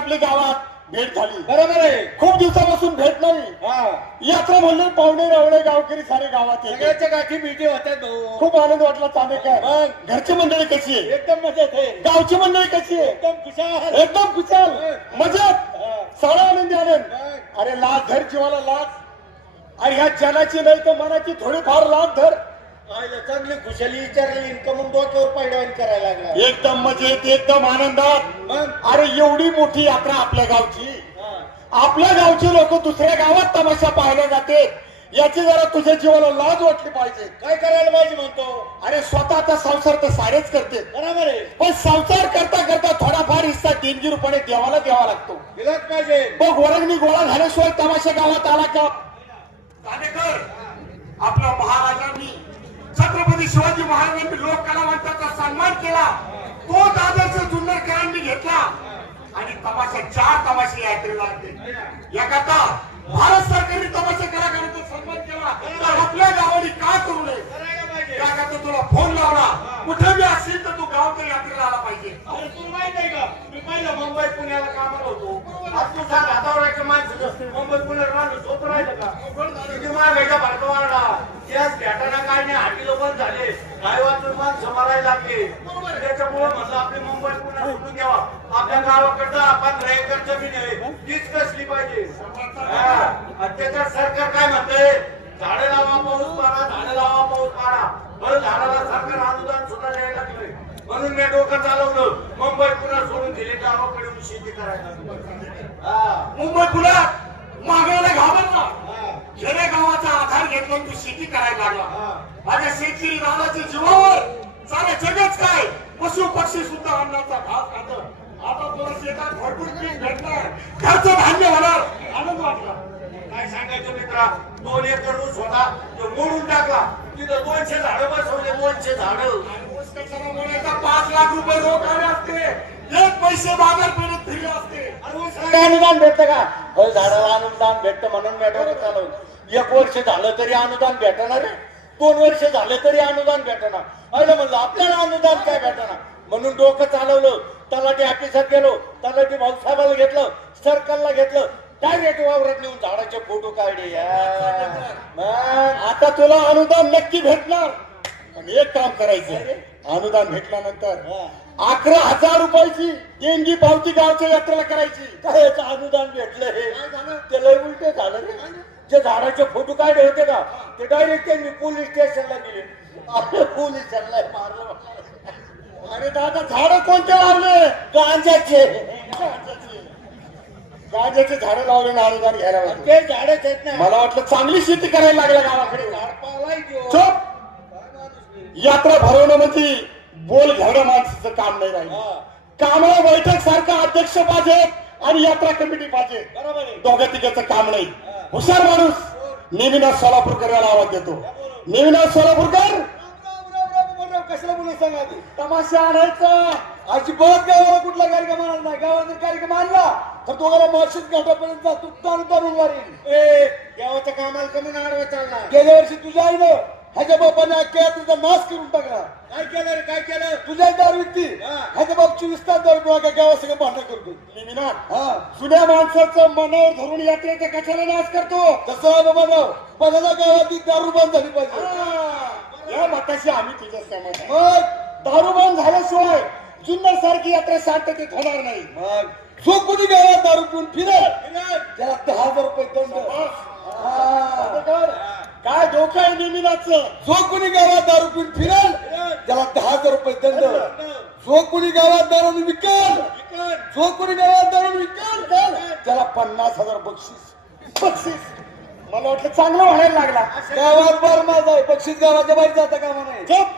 आपली गावात भेट झाली. बरोबर आहे. खूप दिवसापासून भेट नाही. यात्रा म्हणले पाहुणे रावळे गावकरी सारे गावात येते. सगळ्याच्या गाठी भेटी होत्यात भाऊ. खूप आनंद वाटला. चांदेकर घरची मंडळी कशी आहे? एकदम मजेत आहे. गावची मंडळी कशी आहे? एकदम खुशाल. एकदम खुशाल मजेत सारा आनंदी आनंद. अरे लाज धर जीवाला लाज. अरे ह्या जनाची नाही तर मनाची थोडीफार लाज धर. चांगली खुशाली विचारली इन्कम डोक्यावर पैडवान करायला लागला. एकदम मजेत एकदम आनंदात. अरे एवढी मोठी यात्रा आपल्या गावची. आपल्या गावचे लोक दुसऱ्या गावात तमाशा पाहायला जाते. याची जरा तुझ्या जीवाला लाज वाटली पाहिजे. काय करायला पाहिजे म्हणतो? अरे स्वतःचा संसार तर सारेच करते. बरोबर आहे. पण संसार करता करता थोडाफार हिस्सा देणगी रूपाने देवाला द्यावा लागतो. दिलाच पाहिजे. बघ वर्गणी गोळा झाल्याशिवाय तमाशा गावात आला का? चांदेकर आपल्या महाराजांनी छत्रपती शिवाजी महाराजांनी लोक कलावंताचा सन्मान केला. तो आदर्श जुन्नरकरांनी घेतला आणि तमाशा 4 तमाशे यात्रेला आणले. याकरता भारत सरकारने तमाशा कलाकारांचा सन्मान केला. तर आपल्या गावाने काय करू नये? त्याकरता तुला फोन लावला. कुठे बी असेल तर तू गावच्या यात्रेला आला पाहिजे. अरे तुला माहित आहे का, मी पहिला मुंबई पुण्याला कामाला होतो. आज तू सांग हातावर माणसं मुंबई पुण्याला माणूस होत राहिलं का? किती महागाईचा भडका वाढला. त्याच भेटाना काय नाही, हाटीला बंद झाले. काय वाचून माणसं मरायला लागले. त्याच्यामुळे म्हणलं आपली मुंबई पुणे सोडून घ्यावा. आपल्या गावाकडं 15 एकर जमीन आहे, तीच कसली पाहिजे. आणि त्याच्यात सरकार काय म्हणतंय? झाडे लावा पाऊस पाडा, झाडे लावा पाऊस पाडा. बरं झाडाला सरकार अनुदान सुद्धा द्यायला लागलंय. म्हणून मी डोकं चालवलं, मुंबई पुन्हा सोडून दिले, गावाकडे येऊन शेती करायला. मुंबई पुण्यात मागायला घाबरला. खेड्या गावाचा आधार घेतला तू शेती करायला लागला. माझ्या शेतकरी राजाच्या जीवावर सारे जगच काय पशु पक्षी सुद्धा अन्नाचा घास खातं. आता तुला शेतात भरपूर पीक भेटणार, घरचं धान्य होणार. आनंद वाटला. काय सांगायचं मित्रा, 2 एकर ऊस होता, तो मोडून टाकला. तिथं 200 झाडं बसवले. 200 झाडं. 5 लाख रुपये रोख आले असते. एक पैसे बाजारपेठेत फिरले असते. अनुदान भेटतं का? झाडाला अनुदान भेटतं म्हणून मी डोकं चालवलं. 1 वर्ष झालं तरी अनुदान भेटणार आहे. 2 वर्ष झाले तरी अनुदान भेटणार. अरे म्हणलं आपल्याला अनुदान काय भेटणार म्हणून डोकं चालवलं. तलाठी ऑफिसात गेलो, तलाठी भाऊसाहेबाला घेतलं, सर्कलला घेतलं. डायरेक्ट वावरात नेऊन झाडाचे फोटो काढले. आता तुला अनुदान नक्की भेटणार. पण एक काम करायचं, अनुदान भेटल्यानंतर 11,000 रुपयाची देणगी पावती गावच्या यात्रेला करायची. काय याचं अनुदान भेटलं हे? ते लय उलटे झालं रे. जे झाडाचे फोटो काढले होते का, ते डायरेक्ट त्यांनी पोलीस स्टेशनला दिले. आपल्या पोलिसांना मारलं. अरे दादा झाड कोणते लावले? गांजाचे. गांजाचे झाडं लावले ना अनुदान घ्यायला लागले. ते झाडच आहेत ना. मला वाटलं चांगली शेती करायला लागल्या गावाकडे. झाड पालायचो. चुप. यात्रा भरवणं म्हणजे बोल घेणं माणसाचं काम नाही राहिलं. कामाला बैठक सारखा अध्यक्ष पाहिजे आणि यात्रा कमिटी पाहिजे. बरोबर आहे. दोघा तिघाचं काम नाही. हुशार माणूस नेमिनाथ सोलापूरकर याला आवाज देतो. नेमिनाथ सोलापूरकर कशाला बोलू सांगा. तमाशा आणायचा. अजिबात गावाला कुठला कार्यक्रम आणला नाही. गावाला जर कार्यक्रम आणला तर दोघाला मार्शित घाटापर्यंत जातो. तारून मारीन. गावाच्या कामाला कमी आडवा चालणार. गेल्या वर्षी तुझ्या आईनं ह्याच्या बापाने अख्ख्या तुझा नाश करून टाकला. काय केलं रे? काय केलं? तुझ्या दारू विकती. ह्याच्या बाप 24 तास दारू गावासंग भांडण करतो. नेमिनाथ जुन्या माणसाचं मनावर धरून यात्रेचा कशाला नाश करतो? तसं बाबा नाव पहिल्या गावात दारू बंद झाली पाहिजे. या मताशी आम्ही तुझ्या सहमत आहे. मग दारू बंद झाल्याशिवाय जुन्नर सारखी यात्रा शांततेत होणार नाही. मग जो कोणी गावात दारू पिऊन फिरेल त्याला 10,000 रुपये दंड. काय धोका आहे नेमिनाथचं? जो कोणी गावात दारू पिऊन फिरेल त्याला 10,000 रुपये दंड. जो कोणी गावात दारू विकेल, जो कोणी गावात दारू विकेल त्याला 50,000 बक्षीस. मला वाटलं चांगलं म्हणायला लागला. गावात बार माझा आहे. बक्षीस गावाच्या बाहेर जाता कामा नाही. चुप.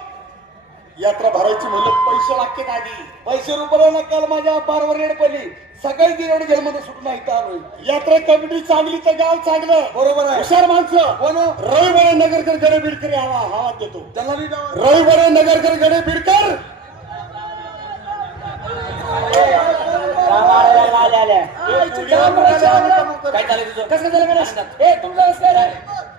यात्रा भरायची म्हणलं पैसे लागते आधी. पैसे रुपयाला काल माझ्या बारवर रेड पडली. सकाळी गिरड गेलमध्ये सुटून ऐकता आलोय. यात्रा कमिटी चांगली तर गाव चांगलं. बरोबर आहे. हुशार माणसं. कोण? रविवारी नगरकर गडे बिडकर आवाज देतो. त्यांना रविवारी नगरकर गडे बिडकर काय झालं तुझं? कसं झालं? तुमचं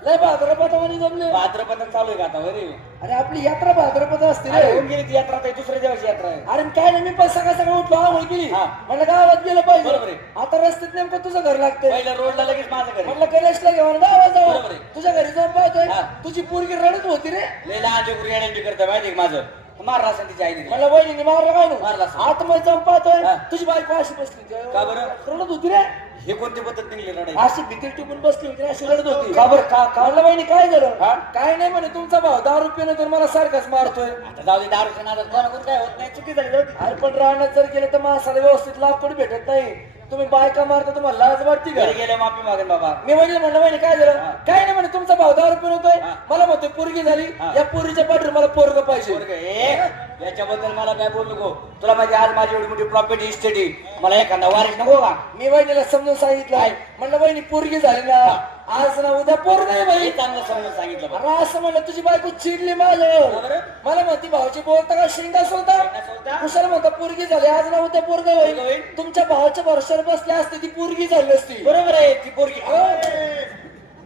लय भाद्रपदामध्ये जमले. भाद्रपदात चालू आहे का आता वरे अरे आपली यात्रा भाद्रपद असते अरे रे. होऊन गेली ती यात्रा आता दुसऱ्या दिवशी यात्रा आहे अरे काय नाही, मी पण सकाळ सकाळ उठलो आंघोळ केली, हा. म्हणलं गावात गेलं पाहिजे. बरोबर आहे. आता रस्त्यात नेमकं तुझं घर लागतंय, पहिल्या रोडला लगेच माझं घर आहे. म्हटलं कैलासला घेऊन गावात जाऊ. बरोबर आहे. तुझ्या घरी जाऊन पाहतोय हा. तुझी पोरगी रडत होती रे. लय लहान लेकरू येण्याची करतं माहिती आहे का माझं मारला असेल तिची आईने म्हणलं वहिनी मारलं काय मारलं असेल. आतमध्ये जाऊन पाहतोय हा. तुझी बायको अशी बसली होती. का बरं? रडत होती रे. हे कोणती पद्धत निघली रडाई अशी भीती टिकून बसली होती, अशी रडत होती. का बरं? का म्हणलं वहिनी काय झालं? हा? काय नाही म्हणे, तुमचा भाव दारू पिणं तर मला सारखाच मारतोय. आता जाऊ दे दारूच्या नादात कोणाकडून काय होत नाही चुकी झाली जाऊ दे. अरे पण रानात जर गेलं तर माणसाला व्यवस्थित लाकूड भेटत नाही. तुम्ही बायका मारता, तुम्हाला लाज वाटते का? घरी गेले माफी मागेल बाबा मी म्हणलं वहिनी काय झालं? हा. काय नाही म्हणे, तुमचा भाव दारू पिणवतोय. हा. मला म्हणतोय पोरगी झाली, हा. या पोरीच्या पाठीवर मला पोरग पाहिजे. पोरगं, याच्याबद्दल मला काय बोलू नको. तुला माहिती आज माझी एवढी मोठी प्रॉपर्टी इस्टेट आहे, मला एखादा वारीस नको का? मी वहिनीला समजून सांगितलं, म्हणलं वहिनी पोरगी झाली ना, आज ना उद्या पोरग आहे बाई. हे चांगलं समजून सांगितलं बा. अरे असं म्हणलं, तुझी बायको चिडली माझं. का बरं? मला म्हणती भावाची बोलता का शेंगा सोलता, सोलता? कुशाला म्हणता पोरगी झाली, आज ना उद्या पोरग पोरगं होईल. होईल. तुमच्या भावाच्या भरोश्यावर बसले असते ती पोरगी झाली असती. बरोबर आहे ती पोरगी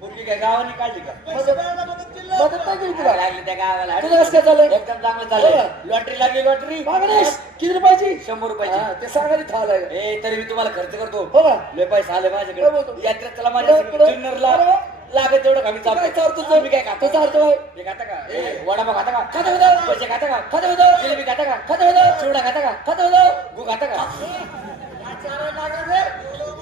पोरगी काय गावाने काढली का मदत नाही केली तुला. लागली त्या गावाला तुझं कसं काय चाललंय? एकदम चांगलं चाललंय. लॉटरी लागली लॉटरी मागणेश किती रुपयाची? 100 रुपयाची. हा, ते सांगायला थांबलाय. ए तरी मी तुम्हाला खर्च करतो हो का? लय पैसे आले काय माझ्याकडे बोलतो? यात्रेत चला माझ्या पुढं- जुन्नरला पुढं- लागत तेवढं कमी काय चालतो चालतो तुझं? मी काय खाता तुझं अर्थ काय? हे खाता का ए, वडापाव खाता का खाता होतं? पैसे खाता का खाता होतं? जिलेबी खाता का खाता होतं? चिवडा खाता का खाता होतं? गु खाता का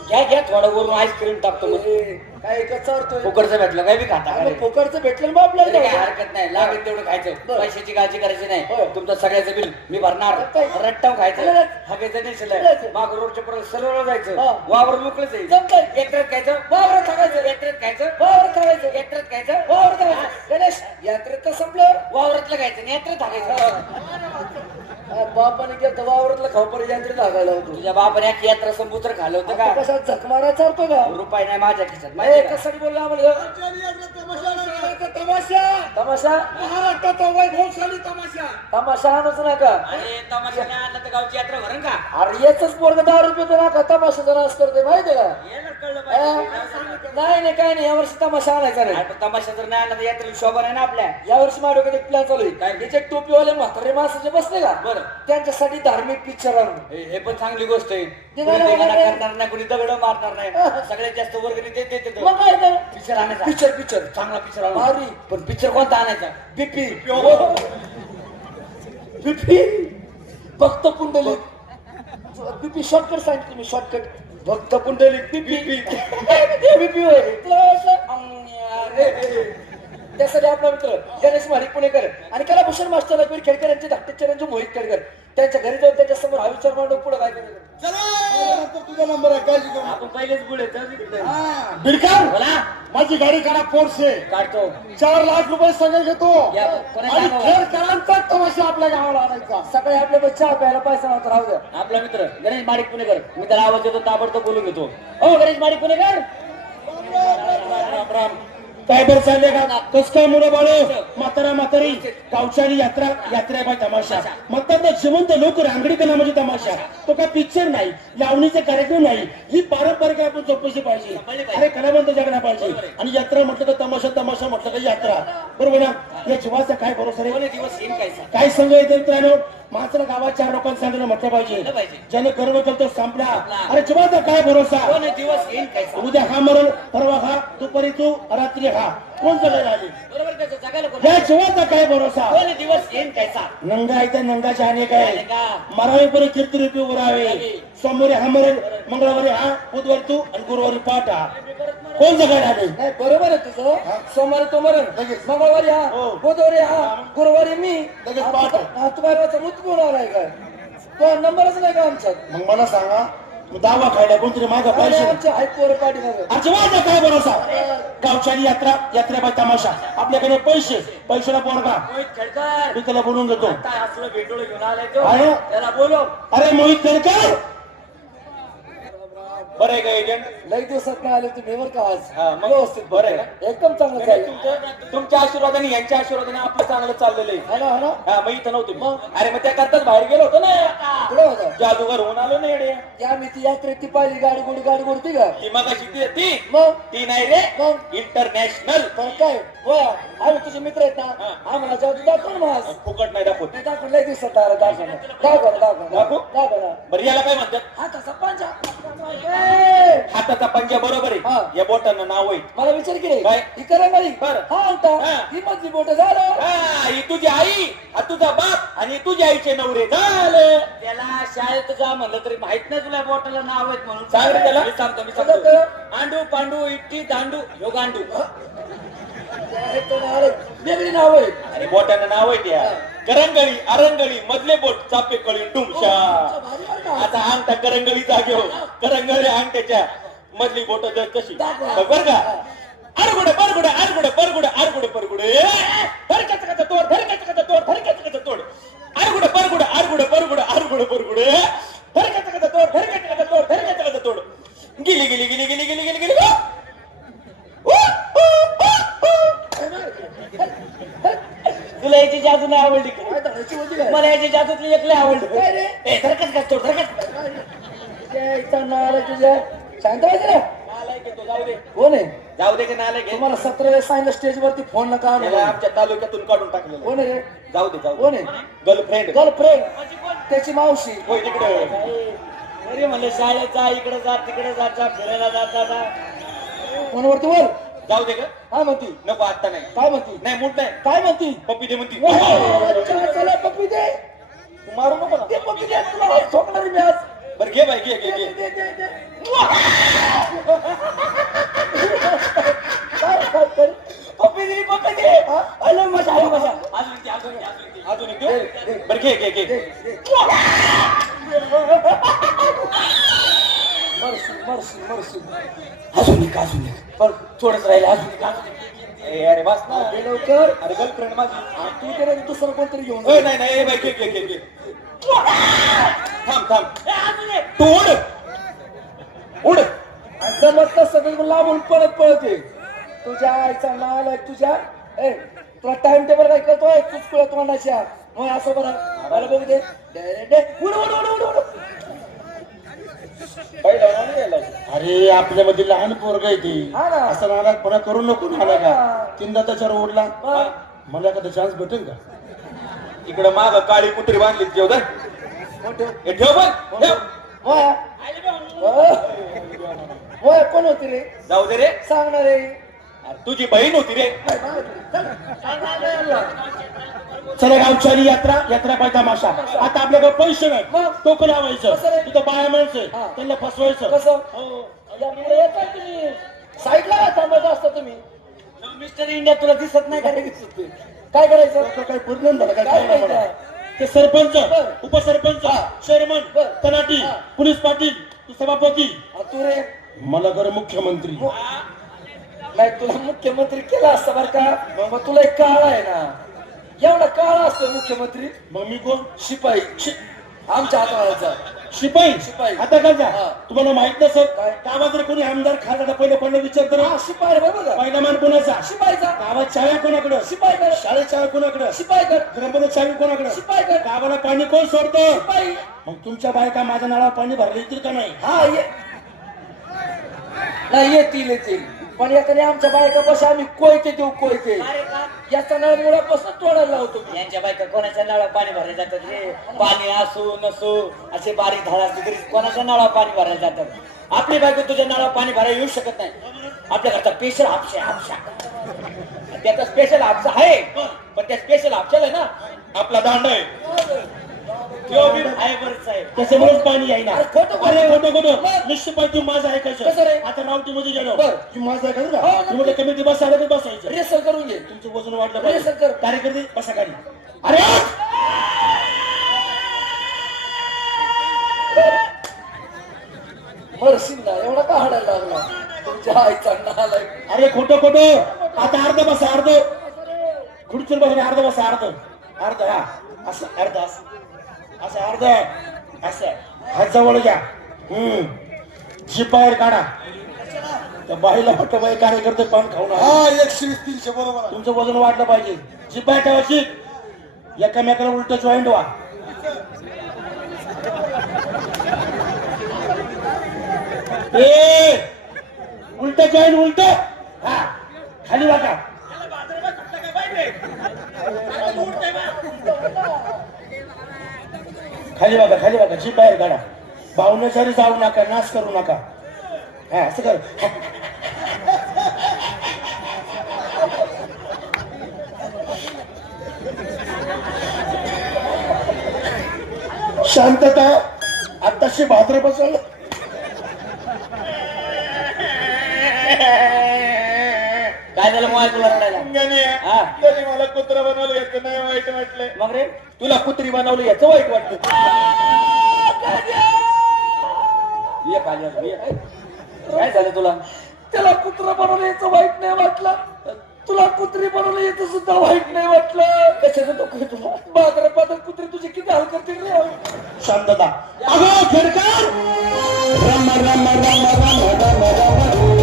घ्या घ्या थोडं वरून आईस्क्रीम टाकतो मग ए, काय एकच चालतोय? फुकटचं भेटलं काय बी खाता का अरे रे? फुकटचं भेटलं ना आपल्याला. तरी काय हरकत नाही लागेल तेवढं खायचं बरं. पैशाची काळजी करायची नाही हो. तुमचं सगळ्याचं बिल मी भरणार काय? रट्टाव खायचं बरं. हगायचं नाही बरं. शिल्लक माग रोडच्या परत सरळ जायचं हा. वावर मोकळच आहे जमतंय. एकट्यात खायचं वावरात खायचं. एकट्यात खायचं वावरात खायचं. एकट्यात खायचं वावरात खायचं. गणेश यात्रेत तर संपलं. वावरातलं खायचं आणि एकट्यात खायचं बापाने केलं वावरातलं खाऊपर्यंत यात्रेत हागायला होतो. तुझ्या बापाने एक यात्रा संपुत्र खाल्लं होतं का कशा झक मारा चालतो का? रुपये नाही माझ्या खिशात ए, माहिती का? कशासाठी बोलला आम्हाला? तमाशा तमाशा महाराष्ट्राचा वैभवशाली तमाशा. तमाशा आणूच नका. अरे तमाशाने आणलं तर गावची यात्रा भरण का अरे याच पोरग 10 रुपये तर नका, तमाशाचा नाश करते माहिती का? यायला कळलं पाहिजे. नाही नाही काय नाही, यावर्षी तमाशा आणायचा नाही. अरे पण तमाशा जर नाही आला तर यात्रेला शोभा नाही ना आपल्या यावर्षी माझ्या डोक्यात एक प्लॅन चालू आहे. काय त्याचे टोपीवाले म्हातारे माणसाचे बसले का, बरं. त्यांच्यासाठी धार्मिक पिक्चर आणून. हे पण चांगली गोष्ट आहे ते कोणी नाही, धिंगाणा नाही. करणार नाही कोणी दगड मारणार नाही सगळ्यात जास्त वर्गणी देते मग काय तर पिक्चर आणायचा पिक्चर पिक्चर चांगला पिक्चर भारी. पण पिक्चर कोणता आणायचा बिपी बिपी भक्त पुंडलिक. बिपी शॉर्टकट सांगितलं मी, शॉर्टकट भक्त पुंडलिक बिपी बिपी होय. तुला वाटलं? त्यासाठी आपला मित्र गणेश महाडिक पुणेकर आणि कलाभूषण मास्टर रघुवीर खेडकर यांचे धाकटे चरणजी मोहित खेडकर त्यांच्या घरी जाऊन त्याच्या समोर हा विचार मांडून पुढे काय करायचं. तुझा नंबर आहे काळजी करू. आपण पहिलेच पुढे बिडकर बोला माझी गाडी काढा फोर्से काढतो 4 लाख रुपये सगळे घेतो या, कोणाच्या आणि नावावर? खेळकरांचा तमाशा आपल्या गावाला आणायचा. सकाळी आपल्या चहा प्यायला पैसा नव्हता, राहू द्या. आपला मित्र गणेश माडिक पुणेकर मी त्याला आवाज देतो ताबडतोब बोलून घेतो ओ गणेश माडिक पुणेकर राम राम. काय बरं चालले का? कस काय मुलं बाळे म्हातारा म्हातारी गावच्यानी यात्रा यात्रा बाय तमाशा म्हणतात ना, जिवंत लोक रांगडी कला म्हणजे तमाशा. तो काय पिक्चर नाही, लावणीचे कार्यक्रम नाही, ही पारंपरिक आपण चौकशी पाहिजे. अरे कलावंत जगला पाहिजे. आणि यात्रा म्हटलं का तमाशा, तमाशा म्हटलं का यात्रा. बरोबर ना? या जीवाचा काय भरोसा रे? कोणी दिवस येईल काय सांग काय सांगायचं मित्रांनो, माणसाला गावात 4 लोकांना सांगितलं म्हटलं पाहिजे. पाहिजे. ज्याने गर्व करतो संपला. अरे जीवाचा काय भरोसा? कोणी दिवस येईल काय सांग उद्या हा मरण, परवा हा, दुपारी तू, रात्री हा. कोण जगायला आली? बरोबर त्याचं जगायला कोणी या जीवाचा काय भरोसा? कोणी दिवस येईल काय सांग नंगा आहे तर नंगाच्या अनेक आहे. का मरावी परी कीर्ती उरावे. सोमवारी हा मरण, मंगळवारी हा, बुधवारी तू आणि गुरुवारी पाठ हा. कोण जगायला आले? नाही बरोबर आहे तुझं. सोमवारी तो मरण, मंगळवारी हा, हो. बुधवारी हा, गुरुवारी मी. लगेच पाठ. हा तू बायबाचा मुतगुण आलाय काय? तो नंबरच नाही का आमच्यात? मग मला सांगा, दावा खायला कोणतरी मागा अरे पाहिजे. आमच्या हायपोर पाठीमागं. जीवाचा काय भरोसा? गावच्यानी यात्रा यात्रा बाय तमाशा. आपल्याकडे पैसे, पैशाला पोरगा. मोहित खेडकर मी त्याला बोलून घेतो. आता असलं भेटोळ घेऊन आलाय तो आहे? त्याला बोलो अरे मोहित खेडकर, बरं आहे का एजंट? लई दिवसात नाही आले तुम्ही बरं का आज हा, मग व्यवस्थित बरं आहे. एकदम चांगलं नाही, चालेल. तुमच्या आशीर्वादाने यांच्या आशीर्वादाने आपलं चांगलं चाललेलं आहे. हा ना हा ना हा मग इथं नव्हते मग. अरे मग त्या करताच बाहेर गेलो होतो ना. कुठं होता जादूगर होऊन आलो ना येडे. त्या मी ती यात्रेत ती पाहिली गाडी होती का ती मग ती मग ती नाही रे, मग इंटरनॅशनल. तर काय होय आम्ही तुझे मित्र आहेत ना हा. आम्हाला जाऊ दाखव ना आज फुकट नाही दाखवत. नाही दाखव लई दिवसात आला दाखव ना बरं याला काय म्हणतात? हा तसा पंजा ए, हाताचा पंजा बरोबर हा. आहे. या बोटांना नाव आहे. मला विचार केले काय? ही करा नाही बरं. हा आणता हा. ही मधली बोट झालं हा, ही तुझी आई, हा तुझा बाप आणि तुझ्या आईचे नवरे झाले. त्याला शाळेत जा म्हणलं तरी माहित नाही तुला बॉटलला नाव आहेत म्हणून. सांग रे त्याला. मी सांगतो मी कसं सांगतो. कळलं? आंडू पांडू इट्टी दांडू ह्यो गांडू. हे तो नाव आहे. वेगळी नाव आहे आणि बोटांना नाव आहे त्या. करंगळी अरंगळी मधले बोट चापे कळी टुमशा. भारी बरं का? आता अंगठा करंगळी जागेव करंगळी अंगठ्याच्या मधली बोट जर कशी बर का? अरगुडे परगुडे अरगुडे परगुडे अरगुडे परगुडे धरक्याचं कचा तोड धरक्याचं कचा तोड धरक्याचं कचा तोड अरगुडे परगुडे अरगुडे परगुडे अरगुडे परगुडे धरक्याचं कचा तोड धरक्याचं कचा तोड धरक्याचं कचा तोड गिली गिली गिली गिली गिली गिली गिली तुला याची जादू नाही आवडली का? काय धरायची होती काय? मला याची जादूतली एक लय आवडली. काय रे? ए, धरकत का तोड धरकत. त्या नाला तुझ्या सांगता येते ना नालायक आहे तो, जाऊ दे कोण आहे जाऊ दे की नालायक आहे. तुम्हाला 17 वेळेस सांगितलं स्टेज वरती फोन नका आणू. त्याला आमच्या तालुक्यातून काढून टाकलेलं कोण आहे रे? जाऊ दे जाऊ कोण दे. आहे? गर्लफ्रेंड गर्लफ्रेंड त्याची मावशी होय तिकडे. अरे म्हणले शाळेत जा इकडे जा तिकडे जा फिरायला जा. फोनवरती वर जाऊ दे का? काय म्हणती नको आता नाही. काय म्हणती नाही मूड नाही. काय म्हणती पप्पी दे म्हणती. चला चला पप्पी दे तू मारू नको ना. ते पप्पी दे तुला ठोकणार मी आज बरं घे बाई घे घे दे, घे. दे, दे, दे. काय पप्पी दिली पप्पी दिली. अरे मजा आली मजा. अजून एक दे, अजून एक दे, अजून एक दे. अजून एक देऊ? बरं घे घे घे. मरशी अजून एक अजून एक. पण थोडंच राहिलं अजून एक अजून एक. ए अरे बस ना. दे लवकर अरे गर्लफ्रेंड माझी. तू त्याला दुसरं कोणतरी घेऊन ए, नाही नाही ए बाई घे घे घे घे. थांब थांब. ए, अजून एक. तू उड उड. जमत सगळं लांबून पळते तुझ्या आईचा नाल आहे तुझ्या ए तुला टाइम टेबल काय करतोय चुचकुळ्या तोंडाच्या मग असं बरं मला बघू दे उड उड उड उड उड पहिला नाही गेला. अरे आपल्यामध्ये लहान पोरग आहे ती हा ना. असं नालायकपणा करू नको नाला का तीनदा त्याच्यावर ओढला मग. मला एखादा चान्स भेटेल का? इकडं माग काळी कुत्री बांधली ठेव दर. मोठं. हे ठेव पण ठेव. होय. होय कोण होती रे जाऊ दे रे. सांगणार रे अरे तुझी बहीण होती रे. चला गावच्याली यात्रा पाय तमाशा. आता आपल्याकडे पैसे नाही मग? टोकं लावायचं कसं रे? तिथं बाया माणसं हा. त्यांना फसवायचं. कसं हो. या पुढे येताय तुम्ही साईडला का थांबत असता तुम्ही मिस्टर इंडिया तुला दिसत नाही का रे? काय करायचं आपलं काही परिणाम झाला काय काय कळलं मला. माहिती? ते सरपंच बरं. उपसरपंच हा. चेअरमन बरं. तलाठी हा. पोलीस पाटील तू सभापती तू रे मला घर मुख्यमंत्री. नाही तुला मुख्यमंत्री केला असता बर का मग तुला एक काळा आहे ना एवढा काळा असतो मुख्यमंत्री मग मी कोण? शिपाई आमच्या हाताळायचा शिपाई शिपाई. आता का जा हा. तुम्हाला माहित नसत काय? गावात जर कोणी आमदार खासदार पहिलं विचारतो ना हा शिपाई रे बघा पहिला मान कोणाचा? शिपाईचा गावात चाव्या कोणाकडं? शिपाई कर शाळेत चाव्या कोणाकडं? शिपाई कर घरामध्ये चावी कोणाकडं? शिपाई कर गावाला पाणी कोण सोडतं? शिपाई मग तुमच्या बायका माझ्या नळावर पाणी भरले येतील का नाही? हा ये नाही येतील पण याकडे आमच्या बायका बसा आम्ही कोयते देऊ कोयते अरे का? याचा नळ मुळापासून तोडायला लावतो यांच्या बायका कोणाच्या नळावर पाणी भरायला जातात रे? पाणी असो नसो असे बारीक धार असले तरी कोणाच्या नळावर पाणी भरायला जातात. आपली बायको तुझ्या नळावर पाणी भरायला येऊ शकत नाही. आपल्याकडचा स्पेशल हापशा त्याचा स्पेशल हापसा आहे पण त्या स्पेशल हापशाला ना आपला दांड आहे. किंवा बी आहे बरंच आहे. त्याच्यामुळेच पाणी येईना. अरे खोटं बोल. अरे खोटं खोटं मग? मी शिपाई तू माझं कसं रे? ऐकायचं. आता रावटीमध्ये गेलो बरं. की माझं ऐकायचं हो, का? नक्की. तुम्हाला कमिटी बसायला तर बसायचं. रेसल करून घे तुमचं वजन वाढलं रेसल कर. कार्यकर्ते बसा खाली. अरे मरशील ना एवढा का हाडायला लागला तुमच्या आईचा नालाय अरे खोटं आता अर्ध बसा अर्ध खुर्चीवर बसा अर्ध बसा अर्ध हा असं अर्ध असं अर्ध असं हात जवळ घ्या. शिपायर काढा त्या बाईला वाटतं बाई कार्यकर्ते पान खाऊन आले. हा 120-300 बरोबर आहे. तुमचं वजन वाढलं पाहिजे. शिपाई ठेवायची एकामेकाला उलट जॉईंट व्हा. ए उलट जॉईंट उलट हा खाली वाटा. खाली बघा शिपायर काढा. बावण्यासाठी जाऊ नका, नाश करू नका. हा असं कर. शांतता. आताशी भाद्र बसवलं. काय झालं मोबाईल तुला रडायला? हा. तरी मला कुत्रा बनवलं याचं नाही वाईट वाटलंय. मग रे तुला कुत्री बनवलं याचं वाईट वाटतं. ये खाली आज, ये. काय झालं तुला? त्याला कुत्रा बनवलं याचं वाईट नाही वाटलं, तुला कुत्री बनवलं याचं सुद्धा वाईट नाही वाटलं. कशाचं दुःख आहे तुला? भाद्रपदात कुत्री तुझी किती हाल करतील रे. शांतता. अगो खेडकर. रम रम रम रम रम रम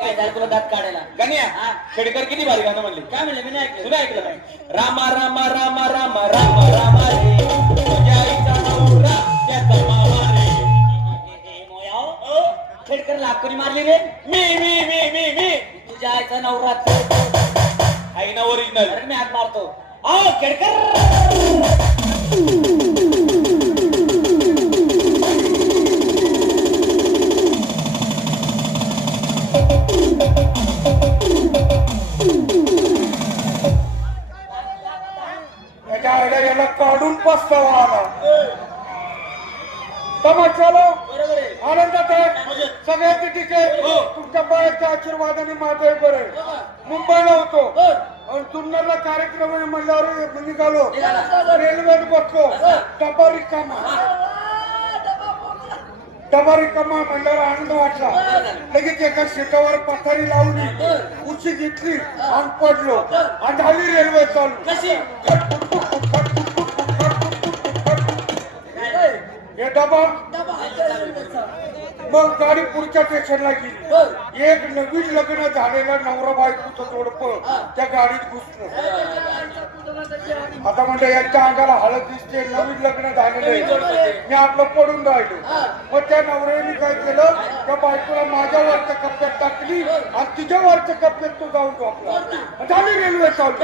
काय झालं तुला दात काढायला? गण्या हा. खेडकर किती भारी गाणं म्हणले. काय म्हणलं मी नाही ऐकलं. तुला ऐकलं नाही? रामा रामा रामा रामा रामा रामा रे तुझ्या आईचा नवरा त्याचा मामा रे. खेडकर लाभ कोणी मारली रे? मी तुझ्या आईचा नवरा. आईना ओरिजिनल. अरे मी हात मारतो. आओ खेडकर. याला काढून पस्तावा आला. तमाशाला बरोबर आहे. आनंदात आहे. सगळ्यांची ठीक आहे. तुमच्या बाळाच्या आशीर्वादाने माझं हे बरं आहे. मुंबईला होतो आणि जुन्नरला कार्यक्रम आहे म्हणल्यावर निघालो. रेल्वेत बसलो. डबा रिकामा म्हणल्यावर आनंद वाटला. लगेच एका सीटावर पथारी लावली, उशी घेतली आणि पडलो आणि झाली रेल्वे चालू. कशी? हे डबा मग गाडी पुढच्या स्टेशनला गेली. एक नवीन लग्न झालेला नवरा बायकोचं जोडपं त्या गाडीत घुसलं. आता म्हणलं यांच्या अंगाला हळद दिसते, नवीन लग्न झालेलं. मी आपलं पडून राहिलो. मग त्या नवऱ्याने काय केलं, त्या बायकोला माझ्या वरच्या कप्प्यात टाकली आणि तिच्या वरच्या कप्प्यात तो जाऊन झोपला. झाली रेल्वे चालू.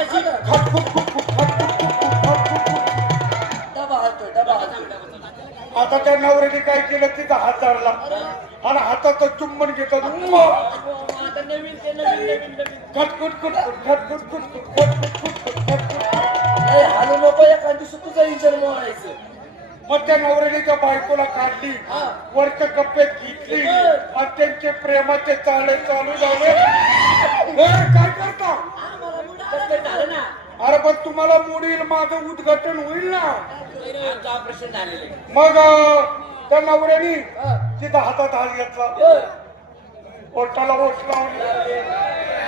आता त्या नवऱ्याने काय केलं, तिचा हात धरला आणि हाताचं चुंबन घेतात. हालू नको एका दिवशी तुझा विचार मोडायचं. मग त्या नवऱ्याने त्या बायकोला काढली, वरच्या कप्प्यात घेतली आणि त्यांचे प्रेमाचे चाळे चालू झाले. काय करता? झालं ना. अरे पण तुम्हाला मोडील, माझं उद्घाटन होईल ना. ऑपरेशन झालेलं आहे. मग त्या नवऱ्याने तिथं हातात हात घेतला, पोटाला ओठ लावली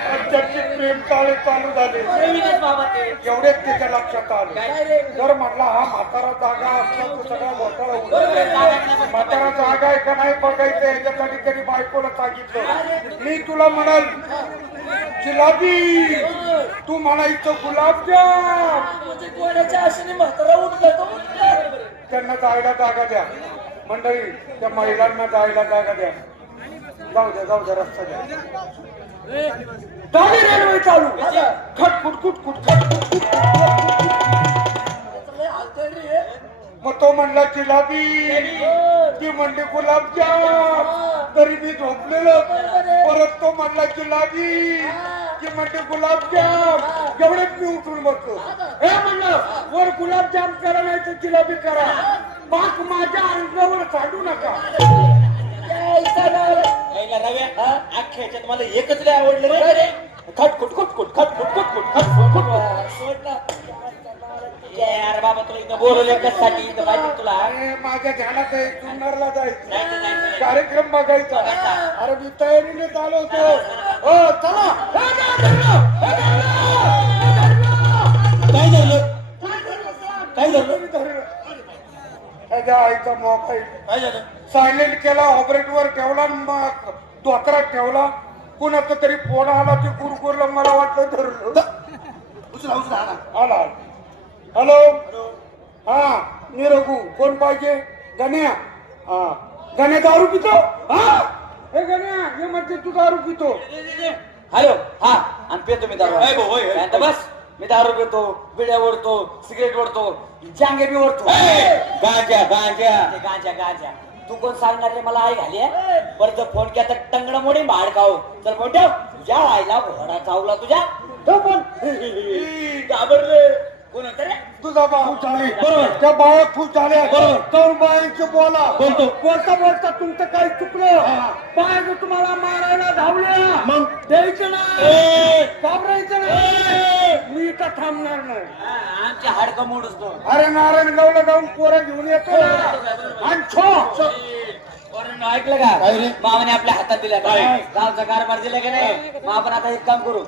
आणि त्यांचे प्रेम चाळे चालू झाले. नवीनच बाबा ते. एवढेच त्याच्या लक्षात काय आले. रे? जर म्हटला हा म्हातारा जागा असला तर सगळा घोटाळा बरोबर आहे, जागा नाही होईल. पण म्हातारा जागा आहे का नाही बघायचं, याच्यासाठी त्यांनी बायकोला सांगितलं. मी तुला म्हणाल जिलाबी, तू म्हणायचं गुलाबजाम. म्हणजे कोणाच्या आशेने म्हातारा उठला. त्यांना जायला जागा द्या. मंडळी, त्या महिलांना जायला जागा द्या. जाऊ द्या रस्ता द्या. झाली रेल्वे चालू. खटखुट मग तो म्हणला जिलाबी, ती म्हणली गुलाबजाम. तरी मी झोपलेलो. परत तो म्हणला जिलाबी, ती म्हणली गुलाबजाम. एवढेच मी उठून बसलो. हे म्हणलं वर गुलाबजाम करा नाही तर जिलाबी करा. पाक माझ्या अंगावर सांडू नका. रव्या अख्ख्या ह्याच्यात मला एकच लय आवडलं रे. खटखुट यार बाबा तुला इथं बोलवलं कशासाठी? इथं माहिती तुला? अरे माझ्या ध्यानात आहे, जुन्नरला जायचं, जायचं. कार्यक्रम बघायचा. अरे मी तयारीने आलो होतो. हो चला हे धर, धरलं, हे काय झालं काय झालं धरलं. आईचा मोबाईल काय झालं सायलेंट केला, ऑपरेटवर ठेवला, मग धोत्रात ठेवला. कुणाचं तरी फोन आला, ते कुरकुरला, मला वाटलं धरलं. उचला उचला आणा. आला. हॅलो हा मी रघु. कोण पाहिजे? गण्या. हा गण्या दारू पितो? हा हे गण्या हे म्हणते तू दारू पितो. हॅलो हा आणि पितो मी दारू. शांत बस. मी दारू पितो, बिड्या ओढतो, सिगरेट ओढतो, जांगे बी ओढतो. गांजा गांजा ते गांजा गांजा तू कोण सांगणार रे मला आई घाली आहे? परत जर फोन केला तर टंगड मोडी भाड खाऊ. चल फोन ठेव. तुझ्या आईला घोडा चावला तुझ्या. ठेव फोन. घाबरले. कोण होतं रे? तुझा भाऊ झाले बरोबर. त्या बाया खूप झाल्या बरोबर. तर बायांचे बोला बोलतो. बोलता बोलता तुमचं काही चुकलं. बाया तुम्हाला मारायला धावल्या, मग द्यायचं नाही, घाबरायचं नाही. मी इथं थांबणार नाही. आमचे हाडकं मोडच तो. अरे नारायणगावला जाऊन पोरं घेऊन येतो ना. आणि छो वरून ऐकलं का? काय रे? मामाने आपल्या हातात दिला का? गावचा कारभार दिला की नाही? मग आपण आता एक काम करू.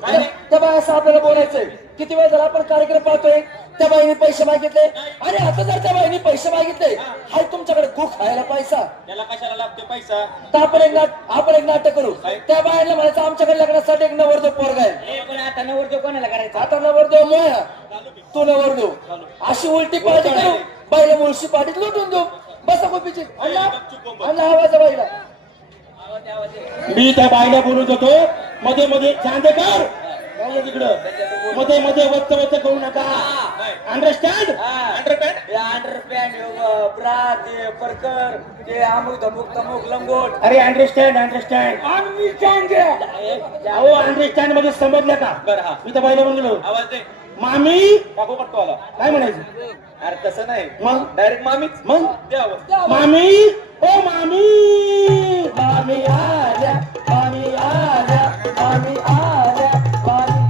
त्या बायाचं आपल्याला बोलायचंय. किती वेळ झाला आपण कार्यक्रम पाहतोय. त्या बाईने पैसे मागितले आणि आता जर त्या बाईने पैसे मागितले, हाय तुमच्याकडे गो खायला पैसा, त्याला कशाला लागतो पैसा? तर आपण एक नाटक करू. त्या बाईला म्हणायचं आमच्याकडे लग्नासाठी एक नवरदेव पोरगा आहे. पण आता नवरदेव कोणाला करायचा? आता नवरदेव मोया, तो नवरदेव. अशी उलटी पार्टी करू, बाईला मुळशी पार्टीत लुटून देऊ. बसा गोपीची अण्णा आवाज बाईला. मी त्या बायला बोलत होतो मध्ये मध्ये चांदेकर राहिलं तिकडं. मध्ये मध्ये वच्च वच्च करू नका. अंडरस्टँड? अंडरपॅन्ट, ब्रा, ते परकर, ते अमुक धमुक तमुक लंगोट. अरे अंडरस्टँड अंडरस्टँड आणि मी चांगल्या. अहो अंडरस्टँड मध्ये समजलं का? बरं हा मी त्या बाईला म्हणलो आवाज दे. मामी टाकू पटतो आला. काय म्हणायचं? अरे तसं नाही, मग डायरेक्ट मामीच. मग दे आवाज. मामी ओ मामी मामी आल्या, मामी आल्या, मामी आल्या, मामी.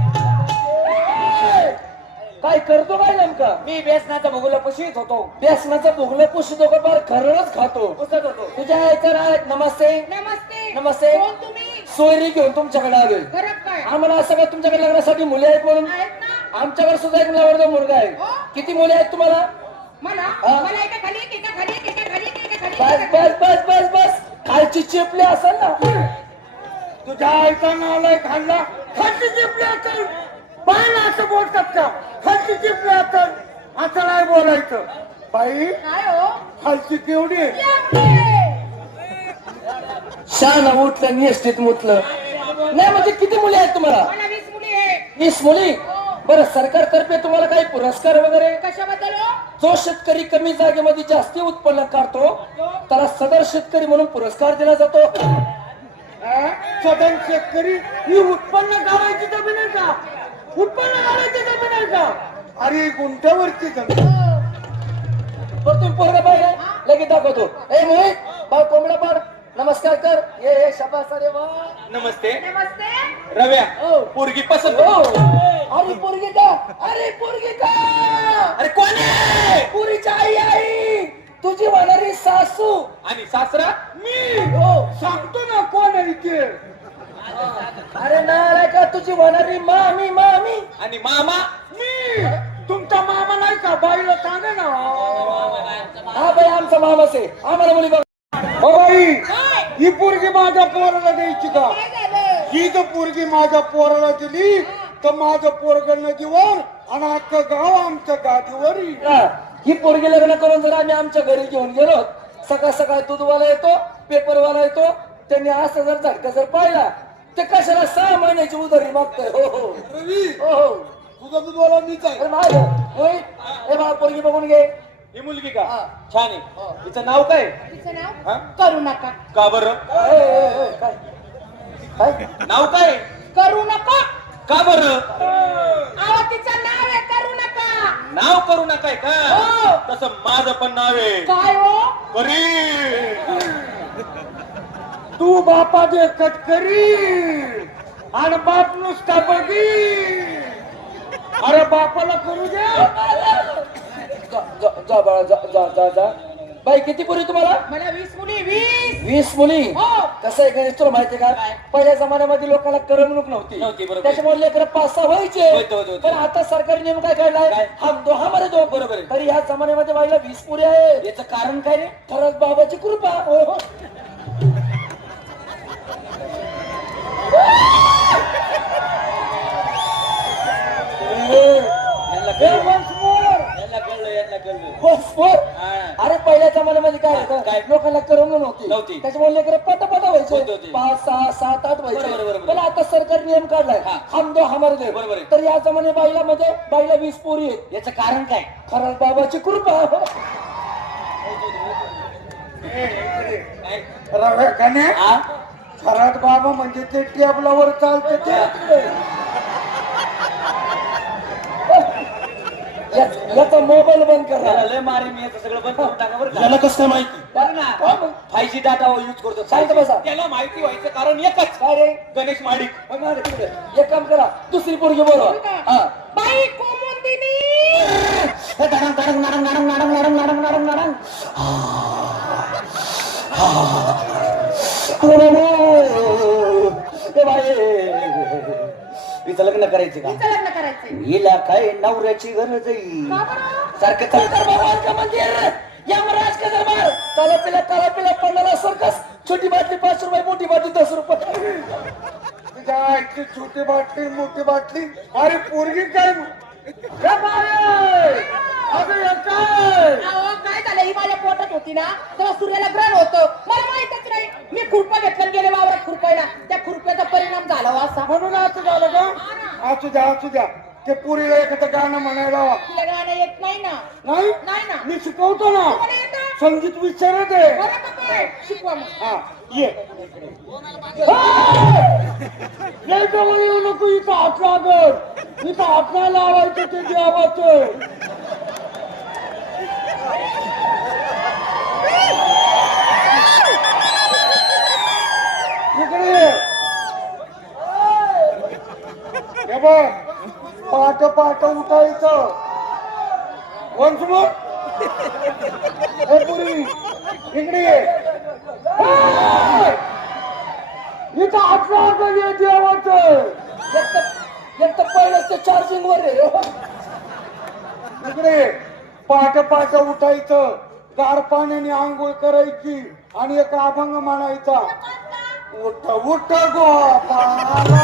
काय करतो काय नेमका? मी बेसनाचा भोगला पशीत होतो. व्यसनाचा भोगलं पुसतो का फार खरडच खातो. पुसत होतो. तुझ्या आईचं राय नमस्ते नमस्ते. नमस्ते. कोण तुम्ही? सोयरी घेऊन तुमच्याकडे आलोय. खरं काय? आम्हाला असं काय तुमच्याकडे लग्नासाठी मुली आहेत म्हणून? आहेत ना? आमच्याकडे सुद्धा एक नवरदेव मुलगा आहे. हो? किती मुली आहेत तुम्हाला? मला हा? मला एका खाली एक, एका खाली एक, एका खाली एक, एका खाली एक, बस एका खाली बस बस बस बस. खालची चिपली असेल ना. तुझ्या आईचा नालाय खाल्ला. खालची चिपली असेल. बाईला असं बोलतात का? खालची चिपली असेल असं नाही बोलायचं. बाई काय हो? खालची केवढी आहे? शान उठलं निष्ठित मुतलं. नाही म्हणजे किती मुली आहेत तुम्हाला? मला 20 मुली आहे. 20 मुली. बरं सरकारतर्फे तुम्हाला काही पुरस्कार वगैरे? कशाबद्दल हो? जो शेतकरी कमी जागेमध्ये जास्ती उत्पन्न काढतो त्याला सदर शेतकरी म्हणून पुरस्कार दिला जातो. हा? सदन शेतकरी ही उत्पन्न काढायची जमीन आहे का? उत्पन्न काढायची जमीन आहे का? अरे गुंठ्यावरची जमीन. बरं तुम्ही पोरगा पाहिजे लगेच दाखवतो. ए मोहित बाळ कोंबडा पाड. नमस्कार कर. ये शाबास. अरे वा. नमस्ते नमस्ते. रव्या. हो. पोरगी पसंत. हो. अरे पोरगी का? अरे पोरगी का? अरे कोण आहे? पुरीची आई आई तुझी होणारी सासू. आणि सासरा? मी हो. सांगतो ना कोण आहे ते. अरे नालाय का तुझी होणारी मामी मामी. आणि मामा? मी तुमचा मामा नाही का? बाईला सांगा ना. हा बाई आमचा मामाच आहे. आम्हाला मुली बघ. हो बाई ही पोरगी माझ्या पोराला द्यायची का? काय झालं? ही जर पोरगी माझ्या पोराला दिली तर माझं पोरग नदीवर आणि अख्खं गाव आमच्या गादीवर येईल. ही पोरगी लग्न करून जर आम्ही आमच्या घरी घेऊन गेलो, सकाळ सकाळ दूधवाला येतो, पेपरवाला येतो, त्यांनी असं जर झटका जर पाहिला ते कशाला 6 महिन्याची उधारी मागतोय. हो हो रवी हो हो. तुझा दूधवाला मीच आहे. अरे नाही होय. हे बा पोरगी बघून घे. ही मुलगी का? हा. छान आहे. तिचं नाव काय? तिचं नाव हा? करू नका. का बरं? ए, ए, ए, काय काय? नाव काय? करू नका. का बरं? अहो तिचं नाव आहे करू नका. नाव करू नकाय का? हो. तसं माझं पण नाव आहे काय हो? परी. तू बापा दे कटकरी आणि बाप नुसता बघी. अरे बापाला करू दे. जा जा जा बाळा जा जा जा जा. बाई किती पोरी तुम्हाला? मला 20 मुली 20. 20 मुली. हो. कसं आहे गणेश तुला माहितीये का? पहिल्या जमान्यामध्ये लोकांना करमणूक नव्हती. बरोबर. त्याच्यामुळे लेकर 5-6 व्हायचे. होते. पण आता सरकारी नियम काय काढलाय? हम दो हमारे दो. बरोबर आहे. तरी ह्या जमान्यामध्ये बाईला 20 पुरी आहे. याचं कारण काय रे? खरंच बाबाची कृपा. हो, हो. Once more. अरे पहिल्या जमान्यामध्ये काय होतं? काय? लोकांना करमणूक नव्हती. नव्हती. त्याच्यामुळे लेकर पटा व्हायचे. होते. 5, 6, 7, 8 बरोबर. व्हायचे. पण आता सरकारी नियम काढलाय हा. हम दो हमारे दो. बरोबर आहे. तर या जमान्या बाईला 20 पोरी आहेत. याचं कारण काय? खरंच बाबाची कृपा. रव्या कन्या हा? खरात बाबा म्हणजे ते टेबलावर चालते ते. याचा मोबाईल बंद करा. त्याला लय मारे मी याचं सगळं बंद करून टाका बरं का? याला कसं काय माहिती? बघ ना, 5G डाटा यूज करतो. शांत बसा. त्याला माहिती व्हायचं कारण एकच. काय रे? गणेश माडिक. एक काम करा, दुसरी पोरगी बोलवा. हा. बाई कोमुंदिनी. हिचं लग्न करायचं का? तिचं लग्न करायचंय. हिला काय नवऱ्याची गरज आहे. का बरं? सारखं तर भगवानचं मंदिर, यमराज का दरबार, काला पिला पडणारा सर्कस, छोटी बाटली 5 रुपये, मोठी बाटली 10 रुपये. तुझ्या आईची छोटी बाटली मोठी बाटली. अरे पोरगी काय अहो, काय झालं? ही माझ्या पोटात होती ना तेव्हा सूर्याला ग्रहण होतं. मला माहितच नाही. मी खुरपा घेतलं गेले वावरात खुरपायला. त्या खुरप्याचा परिणाम झाला हो असा. म्हणून असं झालं का? असू द्या ते पुरीला एखादं गाणं म्हणायला लावा. तिला गाणं येत नाही ना. नाही नाही ना. मी शिकवतो ना. तुम्हाला येतं? संगीत विचारत आहे. बरं का काय? शिकवा मग. हा ये लय जवळ येऊ नको. इथं हात लागत. इथं हात नाही लावायचं ते देवाचं. इकडे ये. हे बघ पहाट उठायचं. Once more. हे पुरी इकडे ये. इथं हात लागत ये देवाचं. एक तर पहिलंच ते चार्जिंग वर आहे. इकडे पहाट उठायचं. गार पाण्याने आंघोळ करायची आणि एक अभंग म्हणायचा. उठ उठ गोपाला.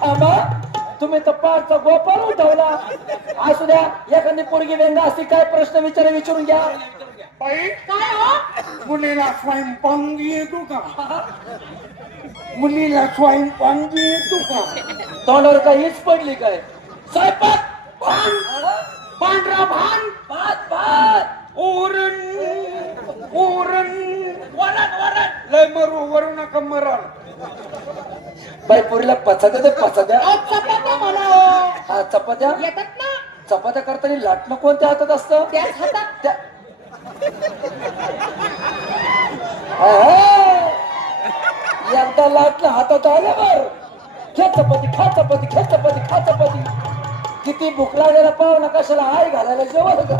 बाबा तुम्ही तर पारचा गोपाल उठवला. असू द्या, एखादी पोरगी वेंगा असती काय प्रश्न विचारून घ्या. बाई काय हो? मुलीला स्वयंपाक येतो का? मुलीला स्वयंपाक येतो का? तोंडावर काहीच पडली काय? स्वयंपाक पांढरा भान भात ओरण लय वरू नका मरण. बाई पोरीला पचाद्या तर पचाद्या. अहो, चपात्या म्हणा हो. हा चपात्या. येतात ना. चपात्या करताना लाटणं कोणत्या हातात असतं? त्याच हातात. त्या अहो, एकदा लाटलं हातात आल्यावर खा चपाती. किती भूक लागलेला पाव ना कशाला आई घालायला जेवण का?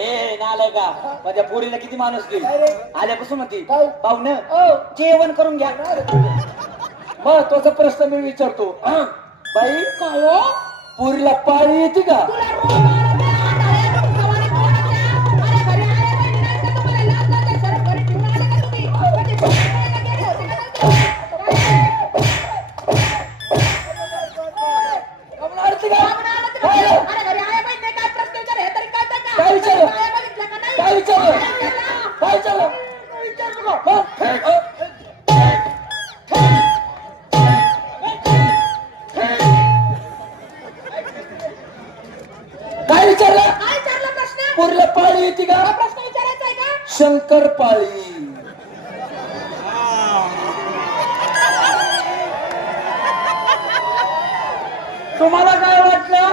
ए नालाय का? माझ्या पोरीला किती माणूस देईल काय रे? आल्यापासून होती काय? पाहुणं ओ, जेवण करून घ्या. महत्वाचा प्रश्न मी विचारतो. बाई काय हो? पोरीला पाळी येते का? तुला रोग आला तर आंधळ्या सवारी कोणाच्या? अरे घरी आले बाई, नाही का तुम्हाला लाज वाटते? सरळ घरी ठेवून आले का तुम्ही? म्हणजे बाहेर गेले होते का तुम्ही? आरती का? आपण आलं तर काय? अरे घरी आले बाई, नाही काय प्रश्न विचार हे तरी कळतं का? काय विचारलं? बाया बघितलं का नाही? काय विचारलं? बाया विचारलं. काय विचारलं? काय विचारलं? काय विचारला प्रश्न? पोरीला पाळी येते का? हा प्रश्न विचारायचा आहे का? शंकर पाळी. तुम्हाला काय वाटलं?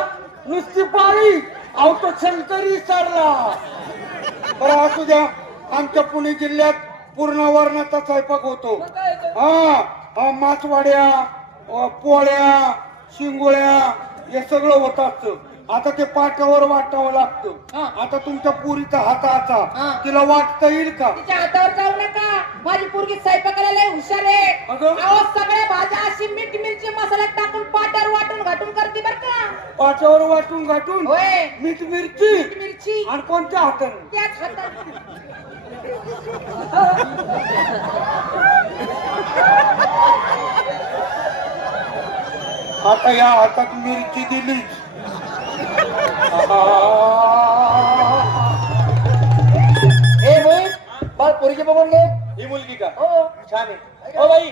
नुसती पाळी. अहो तो शंकरी चालला. बरं असू द्या. आमच्या पुणे जिल्ह्यात पूर्ण वर्णाचा स्वयंपाक होतो. हा मासवाड्या पोळ्या शिंगोळ्या हे सगळं होत असतं. आता ते पाट्यावर वाटावं हा. लागतं आता तुमच्या पुरीचा हाताचा हा. तिला वाटता येईल का तिच्या हातावर जाऊ नका माझी पोरगी स्वयंपाकाला लय हुशार आहे अगं. अहो सगळ्या भाज्या अशी मीठ मिरची मसाल्यात टाकून पाट्यावर वाटून घाटून करते बर का पाट्यावर वाटून गाठून होय मीठ मिरची मीठ मिरची आणि कोणत्या हाताने त्याच हातात आता या हातात मिरची दिली ए बोल बाळ पोरगी बघून घे ही मुलगी का हो छान आहे हो बाई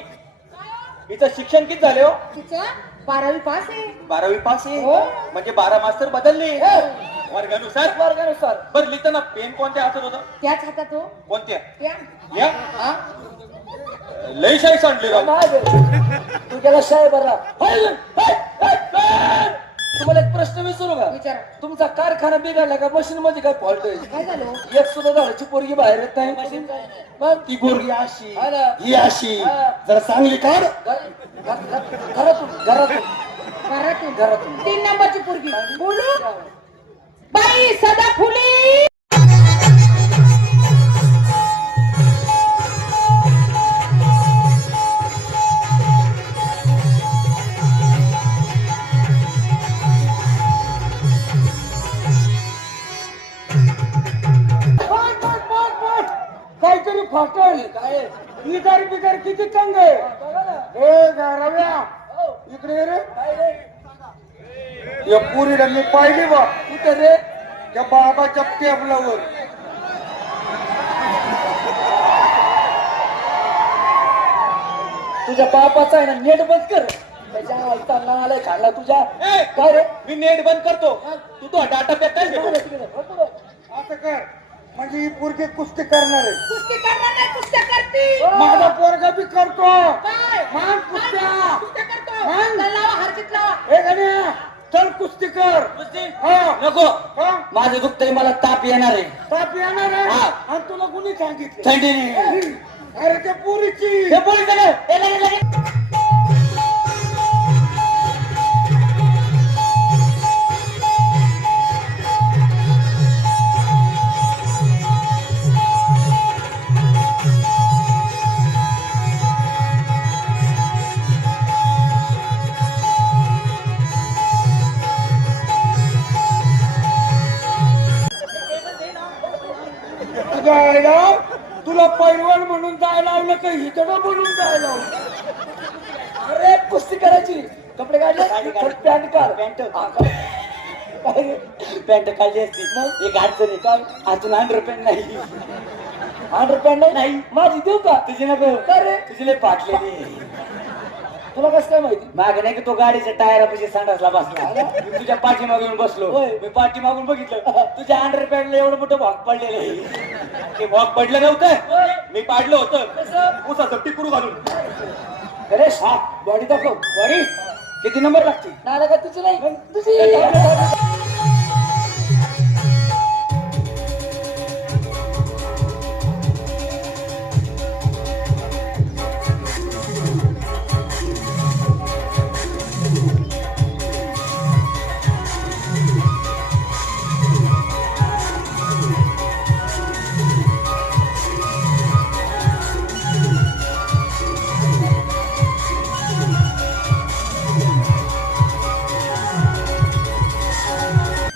हिचं शिक्षण किती झाले हो तिच्या 12वी पास आहे 12वी पास आहे हो. म्हणजे 12 मास्तर बदलले ए, वर्गानुसार वर्गानुसार बरं लिहिताना पेन कोणत्या हातात होतं त्याच हातात हो कोणत्या त्या या हा? लय शाही सांडली राव माझे. तू गेला शाळेत भरला तुम्हाला एक प्रश्न विचारू का विचारा तुमचा कारखाना बिघडला का मशीन मध्ये काय फॉल्ट आहे काय झालं एक सुद्धा झाडाची पोरगी बाहेर येत नाही मग ती पोरगी अशी हा ना. ही अशी हा. जरा चांगली काढ घरातून घरातून घरातून घरातून 3 नंबरची पोरगी बोलू बाई सदा फुली काहीतरी फाटल काय निदार बिदार किती तंग आहे बघा ना. ए रव्या हो. इकडे ये रे काय रे? या पुरीला मी पाहिली बा कुठे रे त्या बाबाच्या टेबलावर तुझ्या बापाचा आहे ना नेट बंद कर त्याच्या आईचा नालाय खाल्ला तुझ्या ए, काय रे मी नेट बंद करतो तू तो डाटा पॅक काय काय घेतो रे तिकडे? हो तुला. असं कर म्हणजे ही पोरगी कुस्ती करणार आहे कुस्ती करणार नाही कुस्त्या करती माझा पोरगा बी करतो काय मान कुस्त्या कुस्त्या करतो मग? चल लावा हरकत लावा हे गण्या चल कुस्ती कर हा नको हा? माझं दुखतंय मला ताप येणार आहे ताप येणार आहे हा. आणि तुला कुणी सांगितलं थंडीने अरे त्या पोरीची हे पोलीस आले. हे लगे, लगे. जायला तुला पैलवान म्हणून जायला लावलं का हिजडा म्हणून जायला लावलं अरे कुस्ती करायची कपडे काढले पॅन्ट काढ पॅन्ट. हा, काढ. काय रे? पॅन्ट काढली असती मग? एक अडचण आहे काय अजून अंडरपॅन्ट नाही अंडरपॅन्ट नाही माझी देऊ का तुझी नको काय रे तुझी लय पाटलेली तुला कसं काय माहिती मागे नाही की तो गाडीच्या टायरापाशी संडासला बसला मी तुझ्या पाठीमागून बसलो होय. मी पाठीमागून बघितलं तुझ्या अंडरपॅन्टला एवढं मोठं भाग पडलेलं आहे ते भाग पडलं नव्हतं मी पाडलं होतं उसाचं टिकरू घालून गणेश हा बॉडी दाखव बरी किती नंबर लागते नाही का तुझी नाही तुझी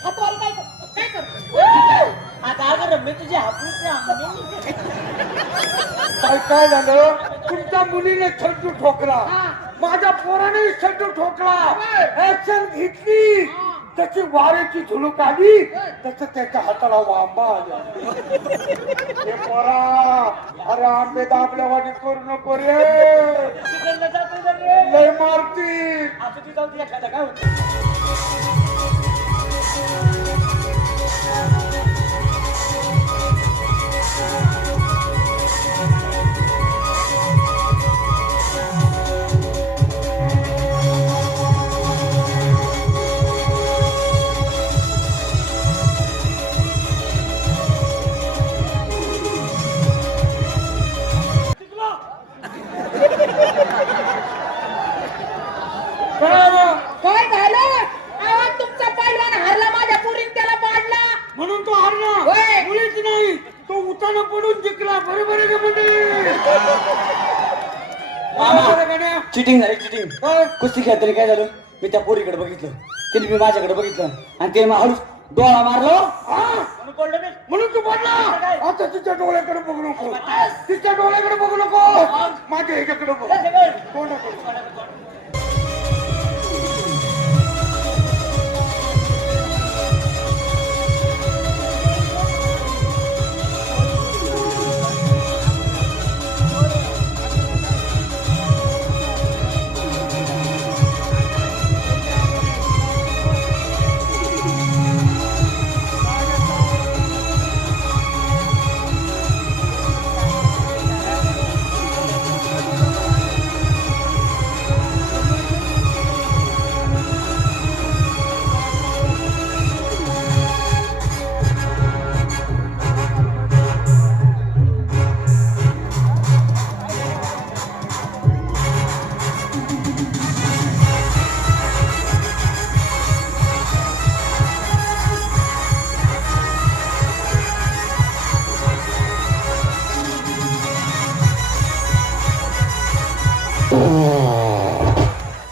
हातवारी काय करतो आता अगं मी तुझे हापूस काय झालं तुमच्या मुलीने छड्डू ठोकला हा. माझ्या पोराने छड्डू ठोकला ऍक्शन घेतली त्याची वारेची झुलूक आली तसं त्याच्या हाताला वांबा आला हे पोरा अरे आंबे दाबल्या वाटी करू नको रे लय मारती काय होतं काय काय झालं आवाज पोटानं पडून जिंकला. बरोबर आहे का मंडळी? मामा चिटिंग झाली चिटिंग. कुस्ती खेळताना काय झालं, मी त्या पोरीकडे बघितलं, तिने मी माझ्याकडे बघितलं आणि ते हळूच डोळा मारलो म्हणून पडलो मी. म्हणून तू पडला. आता तिच्या डोळ्याकडे बघू नको, तिच्या डोळ्याकडे बघू नको, माझ्या ह्याच्याकडे बघ. कोणाकडे?